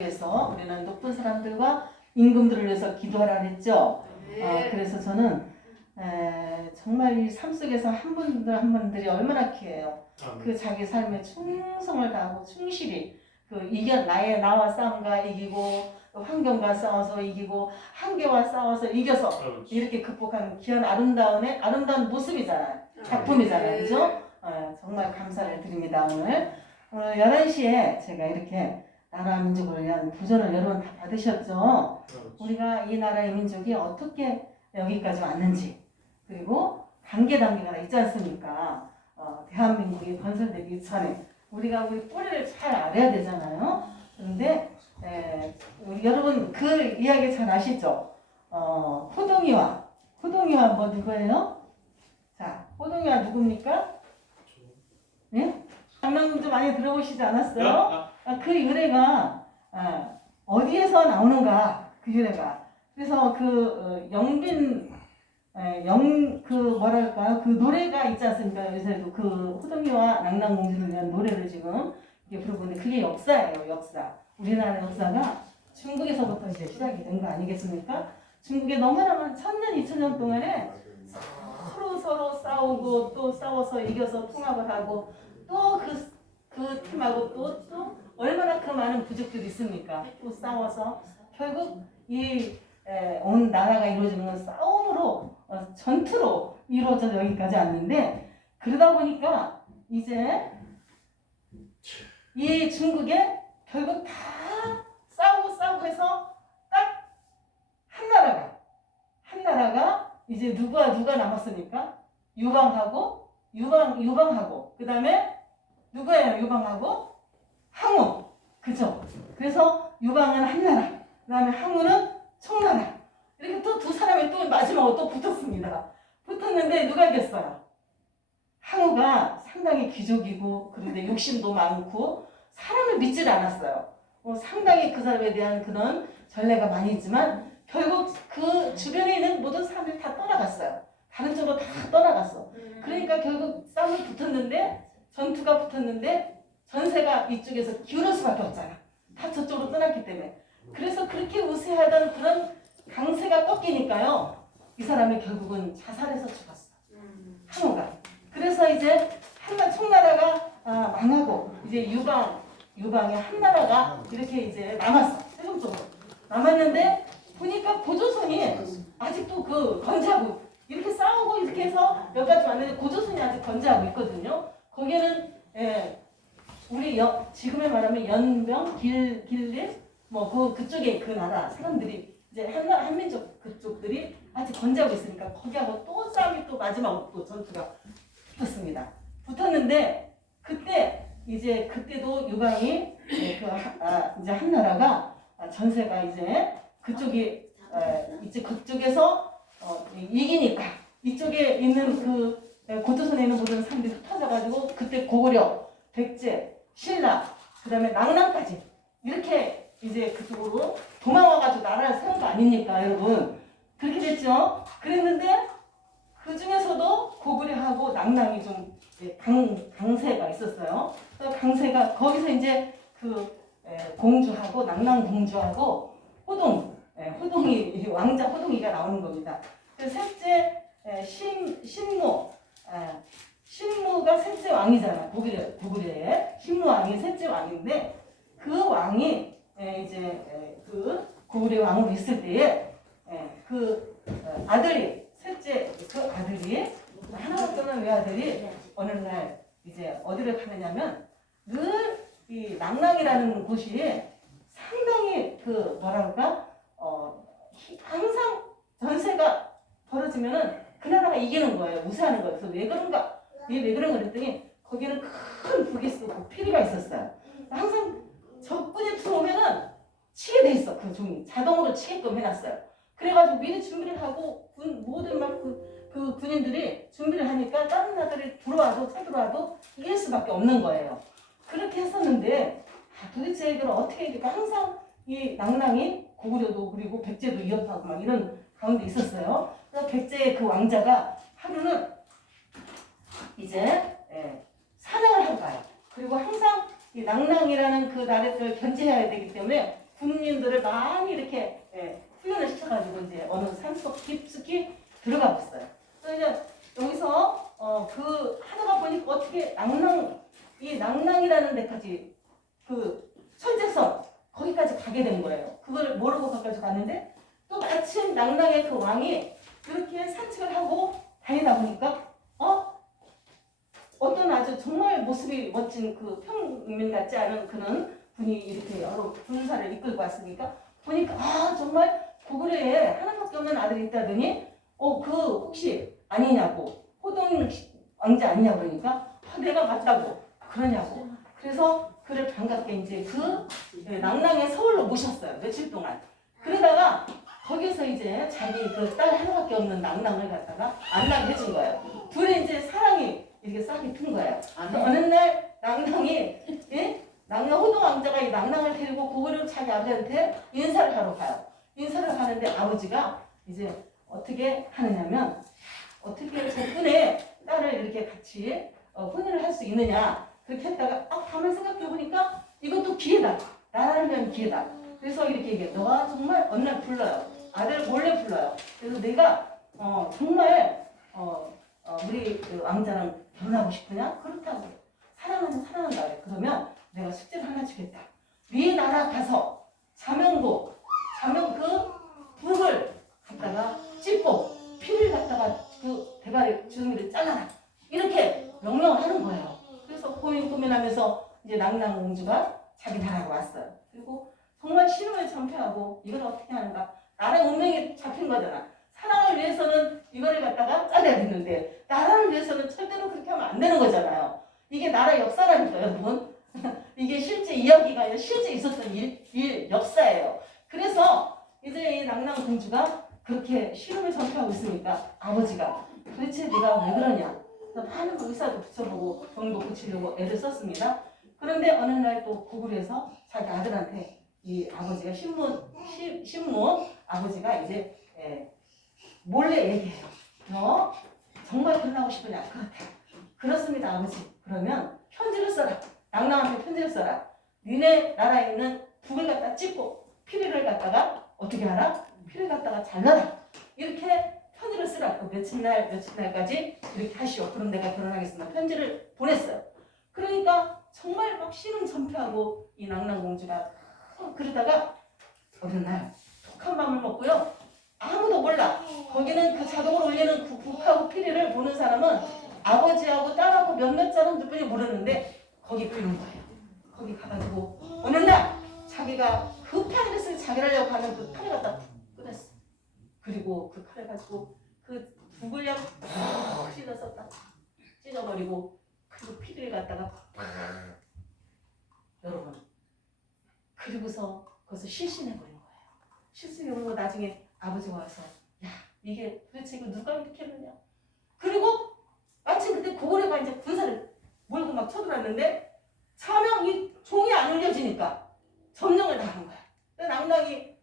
위해서 우리는 높은 사람들과 임금들을 위해서 기도하라 했죠. 그래서 저는 정말 이 삶 속에서 한 분들 한 분들이 얼마나 귀해요. 그 자기 삶에 충성을 다하고 충실히 나와 싸움과 이기고 환경과 싸워서 이기고 한계와 싸워서 이겨서 이렇게 극복하는 귀한 아름다운 모습이잖아요. 작품이잖아요. 그죠? 정말 감사를 드립니다. 오늘 11시에 제가 이렇게 나라 민족을 위한 부전을 여러분 다 받으셨죠? 우리가 이 나라의 민족이 어떻게 여기까지 왔는지, 그리고 단계가 있지 않습니까? 대한민국이 건설되기 전에 우리 뿌리를 잘 알아야 되잖아요. 그런데 여러분 그 이야기 잘 아시죠? 호동이와 뭐 누구예요? 자, 호동이와 누굽니까? 네? 장난도 많이 들어보시지 않았어요? 그 유래가 어디에서 나오는가? 그 유래가. 그래서 영빈 뭐랄까요? 그 노래가 있지 않습니까? 요새도 그 호동이와 낭낭공주를 위한 노래를 지금 이게 부르는데 그게 역사예요, 역사. 우리나라 역사가 중국에서부터 이제 시작이 된 거 아니겠습니까? 중국에 너무나 많은 1000년, 2000년 동안에 서로 싸우고 또 싸워서 이겨서 통합을 하고 또 그 팀하고 또 얼마나 그 많은 부족들이 있습니까? 또 싸워서 결국 온 나라가 이루어지는 건 싸움으로 전투로 이루어져 여기까지 왔는데, 그러다 보니까 이제 이 중국에 결국 다 싸우고 해서 딱 한 나라가 이제 누가 남았습니까? 유방하고 그 다음에 누구예요? 유방하고 항우. 그죠? 그래서 유방은 한 나라, 그 다음에 항우는 청나라. 이렇게 또 두 사람이 또 마지막으로 또 붙었습니다. 붙었는데 누가 이겼어요? 항우가 상당히 귀족이고 그런데 욕심도 많고 사람을 믿질 않았어요. 상당히 그 사람에 대한 그런 전례가 많이 있지만 결국 그 주변에 있는 모든 사람들이 다 떠나갔어요. 다른 쪽으로 다 떠나갔어. 그러니까 결국 싸움이 전투가 붙었는데 전세가 이쪽에서 기울을 수밖에 없잖아. 다 저쪽으로 떠났기 때문에. 그래서 그렇게 우세하던 그런 강세가 꺾이니까요, 이 사람이 결국은 자살해서 죽었어. 항우가. 그래서 이제 청나라가 망하고 이제 유방의 한 나라가 이렇게 이제 남았어. 최종적으로 남았는데 보니까 고조선이 아직도 건재하고 이렇게 싸우고 이렇게 해서 여기까지 왔는데 고조선이 아직 건재하고 있거든요. 거기는 우리 지금에 말하면 연병, 길릴 뭐 그쪽에 그 나라 사람들이 이제 한민족 그쪽들이 아직 건재하고 있으니까 거기하고 또 싸움이 또 마지막으로 또 전투가 붙었는데 그때도 유방이 이제 한 나라가 전세가 이제 이제 그쪽에서 이기니까 이쪽에 있는 고조선에 있는 모든 사람들이 흩어져가지고 그때 고구려, 백제, 신라, 그 다음에 낭랑까지 이렇게 이제 그쪽으로 도망와가지고 나라를 세운 거 아닙니까, 여러분? 그렇게 됐죠? 그랬는데 그 중에서도 고구려하고 낭랑이 좀 강세가 있었어요. 강세가 거기서 이제 공주하고 낭랑 공주하고 호동이 왕자 호동이가 나오는 겁니다. 셋째 신무가 셋째 왕이잖아. 고구려의 신무왕이 셋째 왕인데 그 왕이 이제 고구려 왕으로 있을 때에 셋째 아들이 하나밖에는 외아들이 어느 날 이제 어디를 가느냐면 늘 이 낭랑이라는 곳이 상당히 항상 전세가 벌어지면은 그 나라가 이기는 거예요. 우세하는 거예요. 그래서 왜 그런가? 왜 그런가 그랬더니 거기는 큰 북이 쓰고 피리가 있었어요. 항상 적군이 들어오면은 치게 돼 있어. 그 종이 자동으로 치게끔 해놨어요. 그래가지고 미리 준비를 하고 모든 그 군인들이 준비를 하니까 다른 나라들이 쳐들어와도 이길 수밖에 없는 거예요. 그렇게 했었는데 도대체 이걸 어떻게 해야 될까? 항상 이 낭랑이 고구려도 그리고 백제도 위협하고 막 이런 가운데 있었어요. 그래서 백제의 그 왕자가 하루는 이제 사냥을 하고 가요. 그리고 항상 이 낭랑이라는 그 나라를 견제해야 되기 때문에 군인들을 많이 이렇게 훈련을 시켜가지고 이제 어느 산속 깊숙이 들어가 봤어요. 그래서 이제 여기서 그 하다가 보니까 어떻게 이 낭랑이라는 데까지 그 천재성 거기까지 가게 된 거예요. 그걸 모르고 거기까지 갔는데 또 마침 낭랑의 그 왕이 그렇게 산책을 하고 다니다 보니까 어떤 아주 정말 모습이 멋진 그 평민 같지 않은 그런 분이 이렇게 여러 군사를 이끌고 왔으니까 보니까 정말 고구려에 하나밖에 없는 아들이 있다더니 그 혹시 아니냐고 호동 왕자 아니냐고 그러니까 내가 맞다고 그러냐고 그래서 그를 반갑게 이제 낭랑의 서울로 모셨어요. 며칠 동안. 그러다가 거기서 이제 자기 그 딸 하나밖에 없는 낭랑을 갖다가 안락해 준 거예요. 둘이 이제 사랑이 이렇게 싹이 튼 거예요. 어느 날 낭랑이 낭랑 호동 왕자가 이 낭랑을 데리고 고구려 자기 아버지한테 인사를 하러 가요. 인사를 하는데 아버지가 이제 어떻게 하느냐면 어떻게 저분의 딸을 이렇게 같이 혼인을 할 수 있느냐 그렇게 했다가 가만 생각해 보니까 이것도 기회다. 나라를 위한 기회다. 그래서 이렇게 얘기해. 너가 정말 어느 날 불러요. 아들 몰래 불러요. 그래서 내가 정말 우리 왕자랑 결혼하고 싶으냐? 그렇다고. 사랑한다. 그래. 그러면 내가 숙제를 하나 주겠다. 네 나라 가서 북을 갖다가 찢고 피를 갖다가 그 대가리 주둥이를 잘라라. 이렇게 명령을 하는 거예요. 그래서 고민하면서 이제 낭랑 공주가 자기 나라로 왔어요. 그리고 정말 신음을 전폐하고 이걸 어떻게 하는가? 나라의 운명이 잡힌 거잖아. 사랑을 위해서는 이거를 갖다가 잘라야 되는데 나라를 위해서는 절대로 그렇게 하면 안 되는 거잖아요. 이게 나라 역사라니까요, 여러분. 이게 실제 이야기가 아니라 실제 있었던 일 역사예요. 그래서 이제 이 낭랑 공주가 그렇게 신음을 전폐하고 있으니까 아버지가 도대체 네가 왜 그러냐? 많은 의사도 붙여보고 병도 고치려고 애를 썼습니다. 그런데 어느 날 또 고구려에서 자기 아들한테 이 아버지가 신무 아버지가 이제 몰래 얘기해요. 너 정말 결혼하고 싶으냐? 그렇다. 그렇습니다, 아버지. 그러면 편지를 써라. 낭랑한테 편지를 써라. 니네 나라에 있는 북을 갖다 찢고 피리를 갖다가 어떻게 하라? 피를 갖다가 잘라라. 이렇게 편지를 쓰라. 며칠 날까지 이렇게 하시오. 그럼 내가 결혼하겠습니다. 편지를 보냈어요. 그러니까 정말 막 신음 전폐하고 이 낭랑 공주가 그러다가 어느 날 독한 맘을 먹고요. 아무도 몰라. 거기는 그 자동으로 올리는 그 북하고 피리를 보는 사람은 아버지하고 딸하고 몇몇 사람들뿐이 모르는데 거기 가는 거예요. 거기 가가지고 어느 날 자기가 급한 일을 자기를 하려고 하는 그 칼을 갖다 끊었어. 그리고 그 칼을 가지고 그 북을 그냥 찔러서 딱 찢어버리고 그리고 피리를 갖다가 여러분 그리고서 거기서 실신해버린 거예요. 실신해버리고 나중에 아버지가 와서 야 이게 도대체 이거 누가 이렇게 했느냐. 그리고 마침 그때 고구려가 이제 군사를 몰고 막 쳐들어왔는데 차명 종이 안 울려지니까 점령을 다 한 거야.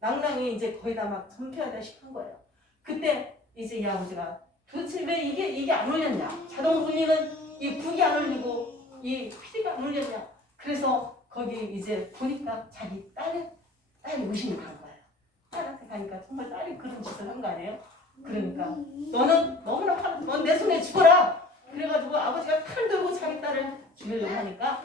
낭랑이 이제 거의 다 막 전폐하다시피 한 거예요. 그때 이제 이 아버지가 도대체 왜 이게 안 울렸냐. 자동 분리는 이 북이 안 울리고 이 피리가 안 울렸냐. 그래서 거기 이제 보니까 자기 딸이 의심이 간 거예요. 딸한테 가니까 정말 딸이 그런 짓을 한 거 아니에요? 그러니까 너는 너무나 넌 내 손에 죽어라. 그래가지고 아버지가 칼 들고 자기 딸을 죽이려고 하니까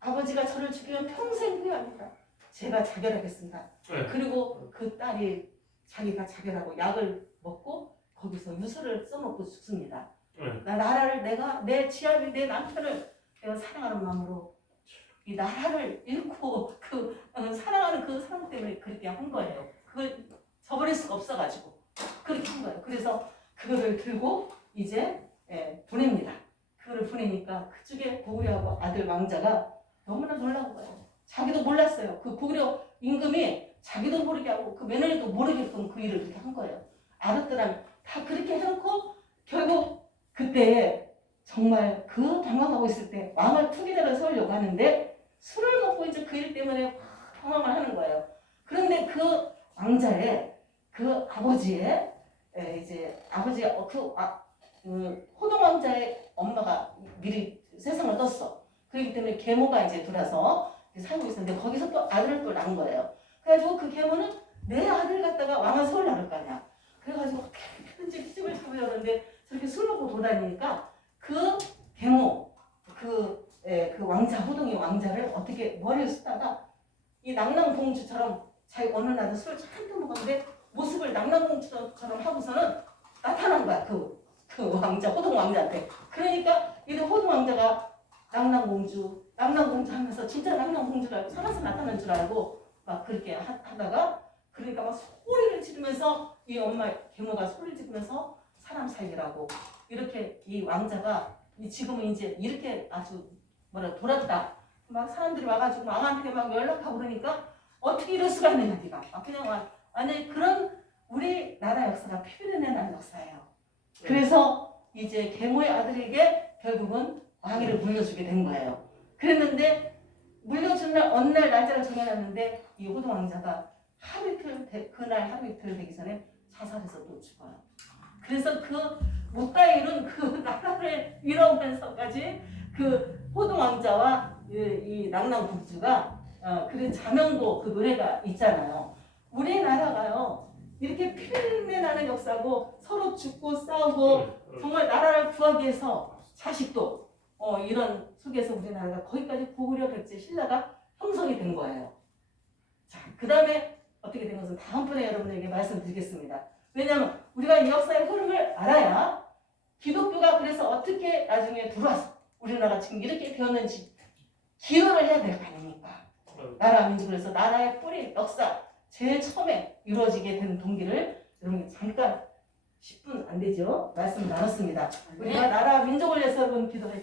아버지가 저를 죽이면 평생 후회합니다. 제가 자결하겠습니다. 그리고 그 딸이 자기가 자결하고 약을 먹고 거기서 유서를 써먹고 죽습니다. 나라를 내 지아비 내 남편을 내가 사랑하는 마음으로 이 나라를 잃고 사랑하는 그 사람 때문에 그렇게 한 거예요. 그걸 저버릴 수가 없어가지고 그렇게 한 거예요. 그래서 그거를 들고 이제 보냅니다. 그거를 보내니까 그쪽에 고구려하고 아들 왕자가 너무나 놀란 거예요. 자기도 몰랐어요. 그 고구려 임금이 자기도 모르게 하고 그 며느리도 모르게끔 그 일을 그렇게 한 거예요. 알았더라면 다 그렇게 해놓고 결국 그때 정말 그 방황하고 있을 때 왕을 투기대로 세우려고 하는데 술을 먹고 이제 그 일 때문에 방황을 하는 거예요. 그런데 그 왕자의 그 아버지의 이제 아버지가 호동 왕자의 엄마가 미리 세상을 떴어. 그렇기 때문에 계모가 이제 돌아서 살고 있었는데 거기서 또 아들을 또 낳은 거예요. 그래가지고 그 계모는 내 아들 갖다가 왕한 서울 낳을 거 아니야. 그래가지고 어떻게든지 시집을 잡으려는데 저렇게 술 먹고 돌아다니니까 그 계모 그 왕자 호동이 왕자를 어떻게 머리를 쓰다가 이 낭랑공주처럼 자기 어느 날은 술을 잔뜩 먹었는데 모습을 낭랑공주처럼 하고서는 나타난 거야 그 왕자 호동 왕자한테. 그러니까 이 호동 왕자가 낭랑공주 하면서 진짜 낭랑공주가 알고 살아서 나타난 줄 알고 막 그렇게 하다가 그러니까 막 소리를 지르면서 이 엄마 계모가 소리를 지르면서 사람 살리라고 이렇게 이 왕자가 지금은 이제 이렇게 아주 돌았다. 막 사람들이 와가지고 왕한테 막 연락하고 그러니까 어떻게 이럴 수가 있느냐 네가. 그냥 완전히 그런 우리나라 역사가 피비린내는 역사예요. 그래서 이제 계모의 아들에게 결국은 왕위를 물려주게 된 거예요. 그랬는데 물려준 날 어느 날 날짜를 정해놨는데 이 호동 왕자가 그날 하루 이틀 되기 전에 자살해서 또 죽어요. 그래서 그 못다 이룬 그 나라를 잃어오면서까지 그 호동 왕자와 이 낭랑공주가 그런 자명고 그 노래가 있잖아요. 우리나라가요 이렇게 피눈내 나는 역사고 서로 죽고 싸우고 정말 나라를 구하기 위해서 자식도 이런 속에서 우리나라가 거기까지 고구려 백제 신라가 형성이 된 거예요. 자, 그 다음에 어떻게 된 것은 다음번에 여러분에게 말씀드리겠습니다. 왜냐하면 우리가 이 역사의 흐름을 알아야 기독교가 그래서 어떻게 나중에 들어와서 우리나라가 지금 이렇게 되었는지 기여를 해야 될 거 아닙니까? 나라 민족에서 나라의 뿌리 역사 제일 처음에 이루어지게 된 동기를 여러분 잠깐 10분 안 되죠? 말씀 나눴습니다. 우리가 나라 민족을 위해서 여러분 기도할 때